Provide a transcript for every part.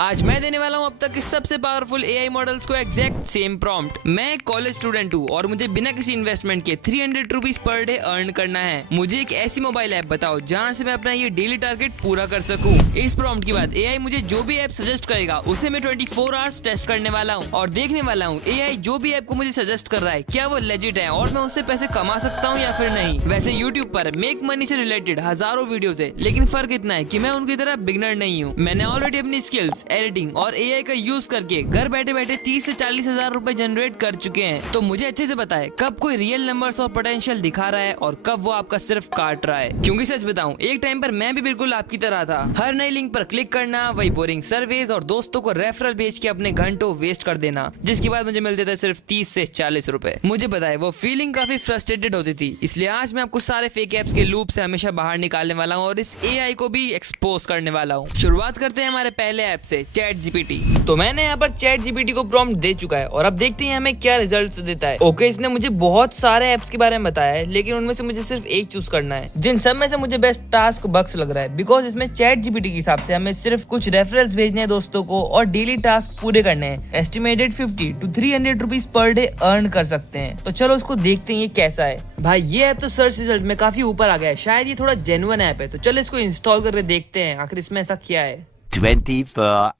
आज मैं देने वाला हूँ अब तक के सबसे पावरफुल एआई मॉडल्स को एग्जैक्ट सेम प्रॉम्प्ट। मैं एक कॉलेज स्टूडेंट हूँ और मुझे बिना किसी इन्वेस्टमेंट के 300 रुपीज पर डे अर्न करना है। मुझे एक ऐसी मोबाइल ऐप बताओ जहाँ से मैं अपना ये डेली टारगेट पूरा कर सकूँ। इस प्रॉम्प्ट के बाद एआई मुझे जो भी ऐप सजेस्ट करेगा उसे मैं 24 आवर्स टेस्ट करने वाला हूँ और देखने वाला हूँ एआई जो भी ऐप को मुझे सजेस्ट कर रहा है क्या वो लेजिट है और मैं उससे पैसे कमा सकता हूँ या फिर नहीं। वैसे यूट्यूब पर मेक मनी से रिलेटेड हजारों वीडियोस है, लेकिन फर्क इतना है कि मैं उनकी तरह बिगनर नहीं हूँ। मैंने ऑलरेडी अपनी स्किल्स, एडिटिंग और एआई का यूज करके घर बैठे बैठे 30 से 40 हजार रुपए जनरेट कर चुके हैं। तो मुझे अच्छे से पता है कब कोई रियल नंबर्स और पोटेंशियल दिखा रहा है और कब वो आपका सिर्फ काट रहा है। क्योंकि सच बताऊं, एक टाइम पर मैं भी बिल्कुल आपकी तरह था। हर नई लिंक पर क्लिक करना, वही बोरिंग सर्वेज और दोस्तों को रेफरल भेज के अपने घंटों वेस्ट कर देना, जिसके बाद मुझे मिलते थे सिर्फ 30 से 40 रुपए। मुझे पता है वो फीलिंग काफी फ्रस्ट्रेटेड होती थी, इसलिए आज मैं आपको सारे फेक एप्स के लूप से हमेशा बाहर निकालने वाला हूँ और इस एआई को भी एक्सपोज करने वाला हूँ। शुरुआत करते हैं हमारे पहले ऐप से, चैट जीपीटी। तो मैंने यहाँ पर चैट जीपीटी को प्रॉम्प्ट दे चुका है और अब देखते हैं हमें क्या रिजल्ट्स देता है। ओके, इसने मुझे बहुत सारे ऐप्स के बारे में बताया है, लेकिन उनमें से मुझे सिर्फ एक चूज करना है, जिन सब में से मुझे बेस्ट टास्क बक्स लग रहा है। बिकॉज इसमें चैट जीपीटी के हिसाब से हमें सिर्फ कुछ रेफरल्स भेजने हैं दोस्तों को और डेली टास्क पूरे करने हैं। Estimated 50 to 300 rupees per day earn कर सकते हैं। तो चलो उसको देखते हैं ये कैसा है। भाई ये ऐप तो सर्च रिजल्ट में काफी ऊपर आ गया है, शायद ये थोड़ा जेन्युइन ऐप है। तो चलो इसको इंस्टॉल करके देखते हैं आखिर इसमें ऐसा क्या है। 24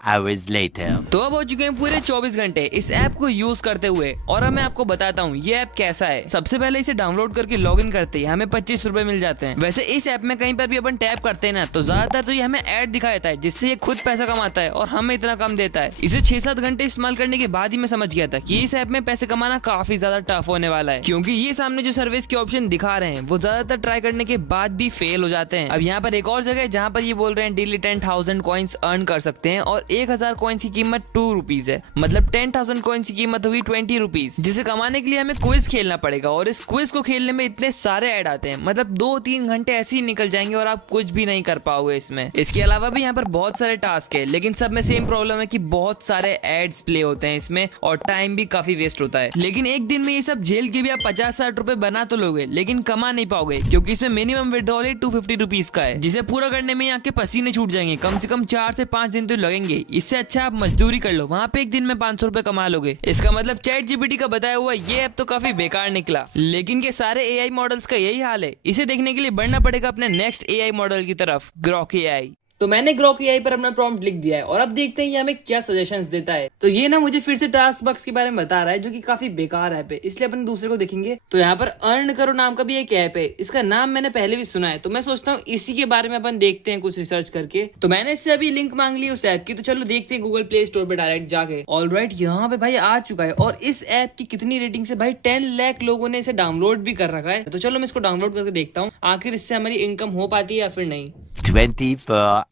hours later. तो अब हो चुके हैं पूरे 24 घंटे इस ऐप को यूज करते हुए और अब मैं आपको बताता हूँ ये ऐप कैसा है। सबसे पहले इसे डाउनलोड करके लॉगिन करते ही हमें 25 रुपए मिल जाते हैं। वैसे इस ऐप में कहीं पर भी अपन टैप करते हैं ना तो ज्यादातर तो ये हमें ऐड दिखा देता है, जिससे ये खुद पैसा कमाता है और हमें इतना कम देता है। इसे 6-7 घंटे इस्तेमाल करने के बाद ही मैं समझ गया था कि इस ऐप में पैसे कमाना काफी ज्यादा टफ होने वाला है, क्योंकि ये सामने जो सर्विस के ऑप्शन दिखा रहे हैं वो ज्यादातर ट्राई करने के बाद भी फेल हो जाते हैं। अब यहाँ पर एक और जगह है जहाँ पर ये बोल रहे हैं डेली 10,000 कॉइन्स अर्न कर सकते हैं और 1000 कॉइन्स की कीमत 2 रुपीज है, मतलब 10,000 कॉइन्स की कीमत हुई 20 रुपीज, जिसे कमाने के लिए हमें क्विज खेलना पड़ेगा और इस क्विज को खेलने में इतने सारे ऐड आते हैं, मतलब 2-3 घंटे ऐसे ही निकल जाएंगे और आप कुछ भी नहीं कर पाओगे इसमें। इसके अलावा भी यहाँ पर बहुत सारे टास्क है, लेकिन सब में सेम प्रॉब्लम है कि बहुत सारे एड्स प्ले होते हैं इसमें और टाइम भी काफी वेस्ट होता है। लेकिन एक दिन में ये सब झेल के भी आप 50-60 रुपए बना तो लोगे, लेकिन कमा नहीं पाओगे, क्योंकि इसमें मिनिमम विड्रॉल 250 रुपीज का है, जिसे पूरा करने में यहाँ के पसीने छूट जाएंगे। कम से कम 4 से 5 दिन तो लगेंगे। इससे अच्छा आप मजदूरी कर लो, वहाँ पे एक दिन में 500 रुपए कमा लोगे। इसका मतलब चैट जीपीटी का बताया हुआ ये ऐप तो काफी बेकार निकला। लेकिन ये सारे एआई मॉडल्स का यही हाल है। इसे देखने के लिए बढ़ना पड़ेगा अपने नेक्स्ट एआई मॉडल की तरफ, ग्रॉक एआई। तो मैंने ग्रॉक एआई पर अपना प्रॉम्प्ट लिख दिया है और अब देखते हैं ये हमें क्या सजेशंस देता है। तो ये ना मुझे फिर से टास्क बक्स के बारे में बता रहा है, जो कि काफी बेकार ऐप है, इसलिए अपन दूसरे को देखेंगे। तो यहाँ पर अर्न करो नाम का भी एक ऐप है, इसका नाम मैंने पहले भी सुना है, तो मैं सोचता हूँ इसी के बारे में अपन देखते हैं कुछ रिसर्च करके। तो मैंने इससे अभी लिंक मांग ली उस ऐप की, तो चलो देखते हैं गूगल प्ले स्टोर पे डायरेक्ट जाके। ऑलराइट, यहाँ पे भाई आ चुका है और इस ऐप की कितनी रेटिंग से भाई 10 लाख लोगों ने इसे डाउनलोड भी कर रखा है। तो चलो मैं इसको डाउनलोड करके देखता हूँ आखिर इससे हमारी इनकम हो पाती है या फिर नहीं। 24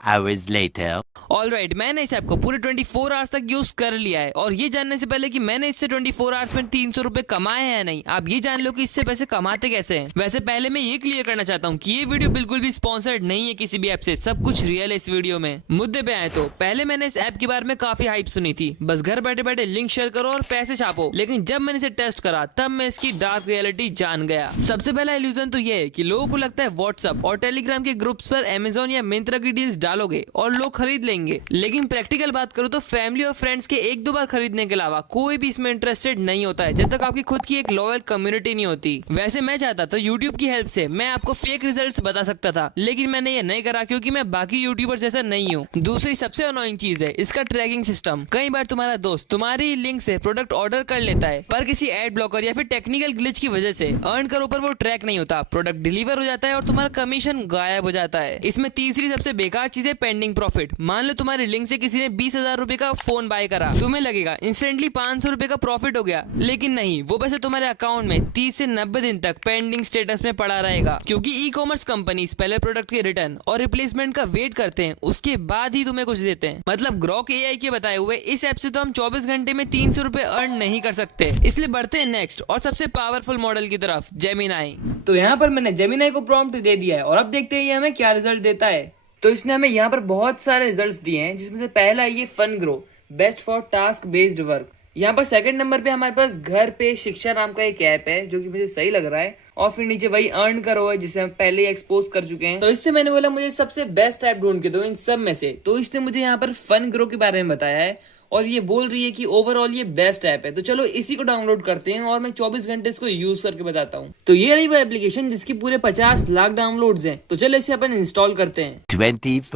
hours later. ऑलराइट, मैंने इस ऐप को पूरे 24 आवर्स तक यूज कर लिया है और ये जानने से पहले कि मैंने इससे 24 आवर्स में 300 रुपए कमाए हैं या नहीं, आप ये जान लो कि इससे पैसे कमाते कैसे हैं। वैसे पहले मैं ये क्लियर करना चाहता हूँ कि ये वीडियो बिल्कुल भी स्पॉन्सर्ड नहीं है किसी भी ऐप से, सब कुछ रियल है इस वीडियो में। मुद्दे पे आए तो पहले मैंने इस ऐप के बारे में काफी हाइप सुनी थी, बस घर बैठे बैठे लिंक शेयर करो और पैसे छापो। लेकिन जब मैंने इसे टेस्ट करा तब मैं इसकी डार्क रियलिटी जान गया। सबसे पहला इल्यूजन तो ये है कि लोगों को लगता है व्हाट्सएप और टेलीग्राम के ग्रुप्स पर अमेजोन या मिंत्रा की डील्स डालोगे और लोग खरीद लेंगे, लेकिन प्रैक्टिकल बात करूं तो फैमिली और फ्रेंड्स के 1-2 बार खरीदने के अलावा कोई भी इसमें इंटरेस्टेड नहीं होता है जब तक आपकी खुद की एक लॉयल कम्युनिटी नहीं होती। वैसे मैं चाहता तो यूट्यूब की हेल्प से मैं आपको फेक रिजल्ट्स बता सकता था, लेकिन मैंने ये नहीं करा क्योंकि मैं बाकी यूट्यूबर जैसा नहीं हूँ। दूसरी सबसे अनोइंग चीज है इसका ट्रैकिंग सिस्टम। कई बार तुम्हारा दोस्त तुम्हारी लिंक से प्रोडक्ट ऑर्डर कर लेता है, पर किसी एड ब्लॉकर या फिर टेक्निकल ग्लिच की वजह से अर्न करो पर वो ट्रैक नहीं होता, प्रोडक्ट डिलीवर हो जाता है और तुम्हारा कमीशन गायब हो जाता है। इसमें तीसरी सबसे बेकार चीज है पेंडिंग प्रॉफिट। मान लो तुम्हारी लिंक से किसी ने 20,000 रुपए का फोन बाय करा, तुम्हें लगेगा इंस्टेंटली 500 रुपए का प्रॉफिट हो गया, लेकिन नहीं, वो पैसे तुम्हारे अकाउंट में 30 से 90 दिन तक पेंडिंग स्टेटस में पड़ा रहेगा, क्योंकि ई कॉमर्स कंपनीज पहले प्रोडक्ट के रिटर्न और रिप्लेसमेंट का वेट करते हैं, उसके बाद ही तुम्हें कुछ देते हैं। मतलब ग्रॉक एआई के बताए हुए इस ऐप से तो हम 24 घंटे में 300 रुपए अर्न नहीं कर सकते। इसलिए बढ़ते हैं नेक्स्ट और सबसे पावरफुल मॉडल की तरफ, जेमिनाई। तो यहाँ पर मैंने जेमिनाई को प्रॉम्प्ट दे दिया है और अब देखते हैं ये हमें क्या रिजल्ट देता है। तो इसने हमें यहाँ पर बहुत सारे रिजल्ट्स दिए हैं, जिसमें से पहला ये फन ग्रो, best for task based work. यहाँ पर सेकंड नंबर पे हमारे पास घर पे शिक्षा नाम का एक ऐप है जो कि मुझे सही लग रहा है। और फिर नीचे वही अर्न करो है जिसे हम पहले ही एक्सपोज कर चुके हैं। तो इससे मैंने बोला मुझे सबसे बेस्ट ऐप ढूंढ के दो इन सब में से। तो इसने मुझे यहाँ पर फन ग्रो के बारे में बताया है और ये बोल रही है कि ओवरऑल ये बेस्ट ऐप है। तो चलो इसी को डाउनलोड करते हैं और मैं 24 घंटे इसको यूज करके बताता हूँ। तो ये रही वो एप्लीकेशन जिसकी पूरे 50 लाख डाउनलोड्स हैं। तो चलो इसे अपन इंस्टॉल करते हैं। 24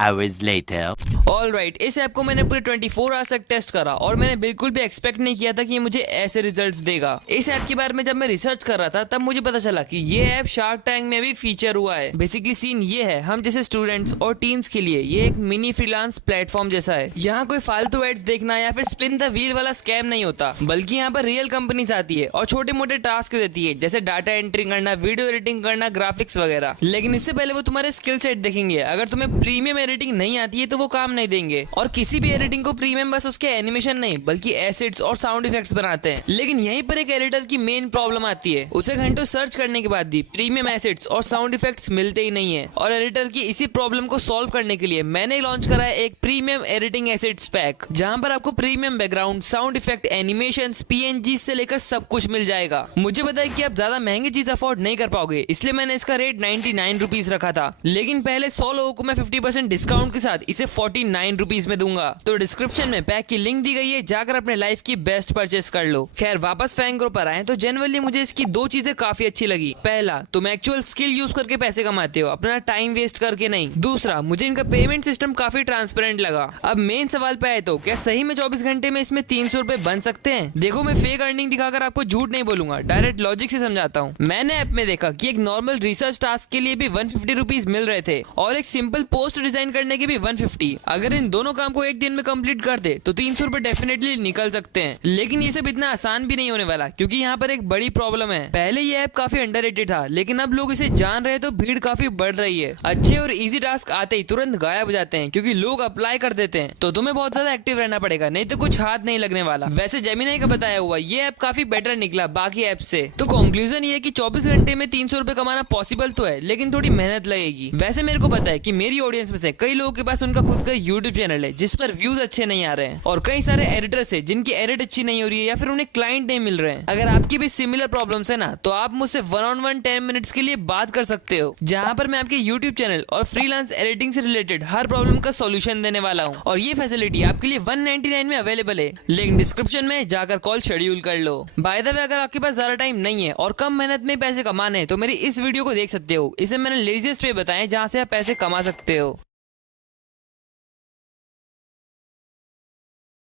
hours later. ऑलराइट, इस ऐप को मैंने पूरे 24 आवर्स तक टेस्ट करा और मैंने बिल्कुल भी एक्सपेक्ट नहीं किया था कि ये मुझे ऐसे रिजल्ट्स देगा। इस ऐप के बारे में जब मैं रिसर्च कर रहा था तब मुझे पता चला कि ये ऐप शार्क टैंक में भी फीचर हुआ है। बेसिकली सीन ये है, हम जैसे स्टूडेंट्स और टीन्स के लिए ये एक मिनी फ्रीलांस प्लेटफॉर्म जैसा है। यहाँ कोई फालतू एड्स देखना या फिर स्पिन द व्हील वाला स्कैम नहीं होता, बल्कि यहाँ पर रियल कंपनीज आती है और छोटे मोटे टास्क देती है जैसे डाटा एंट्री करना, वीडियो एडिटिंग करना, ग्राफिक्स वगैरह। लेकिन इससे पहले वो तुम्हारे स्किल सेट देखेंगे। अगर तुम्हें प्रीमियम एडिटिंग नहीं आती है तो वो काम नहीं देंगे। और किसी भी एडिटिंग को प्रीमियम बस उसके एनिमेशन नहीं बल्कि एसिड्स और साउंड इफेक्ट्स बनाते हैं। लेकिन यहीं पर एक एडिटर की मेन प्रॉब्लम आती है, उसे घंटों सर्च करने के बाद भी प्रीमियम एसिड्स और साउंड इफेक्ट्स मिलते ही नहीं है। और एडिटर की इसी प्रॉब्लम को सॉल्व करने के लिए मैंने लॉन्च करा है एक प्रीमियम एडिटिंग एसिड्स पैक, जहां पर आपको premium background, sound effect, animations, PNG से लेकर सब कुछ मिल जाएगा। मुझे पता है कि आप ज्यादा महंगी चीज अफोर्ड नहीं कर पाओगे, इसलिए मैंने इसका रेट 99 रुपीज रखा था। लेकिन पहले 100 लोगों को मैं 50% डिस्काउंट के साथ इसे 49 रुपीज में दूंगा। तो डिस्क्रिप्शन में पैक की लिंक दी गई है, जाकर अपने लाइफ की बेस्ट परचेस कर लो। खैर वापस फैंग्रो पर आए तो जनरली मुझे इसकी दो चीजें काफी अच्छी लगी। पहला, तुम एक्चुअल स्किल यूज करके पैसे कमाते हो, अपना टाइम वेस्ट करके नहीं। दूसरा, मुझे इनका पेमेंट सिस्टम काफी ट्रांसपेरेंट लगा। अब मेन सवाल पे आए तो क्या सही में 24 घंटे में इसमें 300 रुपए बन सकते हैं? देखो मैं फेक अर्निंग दिखाकर आपको झूठ नहीं बोलूंगा, डायरेक्ट लॉजिक से समझाता हूँ। मैंने ऐप में देखा कि एक नॉर्मल रिसर्च टास्क के लिए भी 150 रुपीज मिल रहे थे और एक सिंपल पोस्ट डिजाइन करने के भी 150। अगर इन दोनों काम को एक दिन में कंप्लीट कर दे तो 300 रुपए डेफिनेटली निकल सकते हैं। लेकिन ये सब इतना आसान भी नहीं होने वाला, क्योंकि यहाँ पर एक बड़ी प्रॉब्लम है। पहले ये ऐप काफी अंडररेटेड था, लेकिन अब लोग इसे जान रहे तो भीड़ काफी बढ़ रही है। अच्छे और इजी टास्क आते ही तुरंत गायब हो जाते हैं क्योंकि लोग अप्लाई कर देते हैं। तो तुम्हें बहुत ज्यादा एक्टिव रहना पड़ेगा, नहीं तो कुछ हाथ नहीं लगने वाला। वैसे जेमिनी का बताया हुआ ये ऐप काफी बेटर निकला बाकी ऐप से। तो कंक्लूजन ये है कि 24 घंटे में 300 रुपए कमाना पॉसिबल तो है, लेकिन थोड़ी मेहनत लगेगी। वैसे मेरे को पता है कि मेरी ऑडियंस में से कई लोगों के पास उनका खुद का यूट्यूब चैनल है जिस पर व्यूज अच्छे नहीं आ रहे हैं, और कई सारे एडिटर्स है जिनकी एडिट अच्छी नहीं हो रही है या फिर उन्हें क्लाइंट नहीं मिल रहे हैं। अगर आपकी भी सिमिलर प्रॉब्लम्स है ना, तो आप मुझसे 1-on-1 10 मिनट्स के लिए बात कर सकते हो, जहां पर मैं आपके यूट्यूब चैनल और फ्रीलांस एडिटिंग से रिलेटेड हर प्रॉब्लम का सॉल्यूशन देने वाला हूं। और ये फैसिलिटी आपके लिए 199 में अवेलेबल है। लिंक डिस्क्रिप्शन में जाकर कॉल शेड्यूल कर लो। बाय द वे, अगर आपके पास ज्यादा टाइम नहीं है और कम मेहनत में पैसे कमाने हैं तो मेरी इस वीडियो को देख सकते हो। इसे मैंने लेजिएस्ट वे बताया जहां से आप पैसे कमा सकते हो।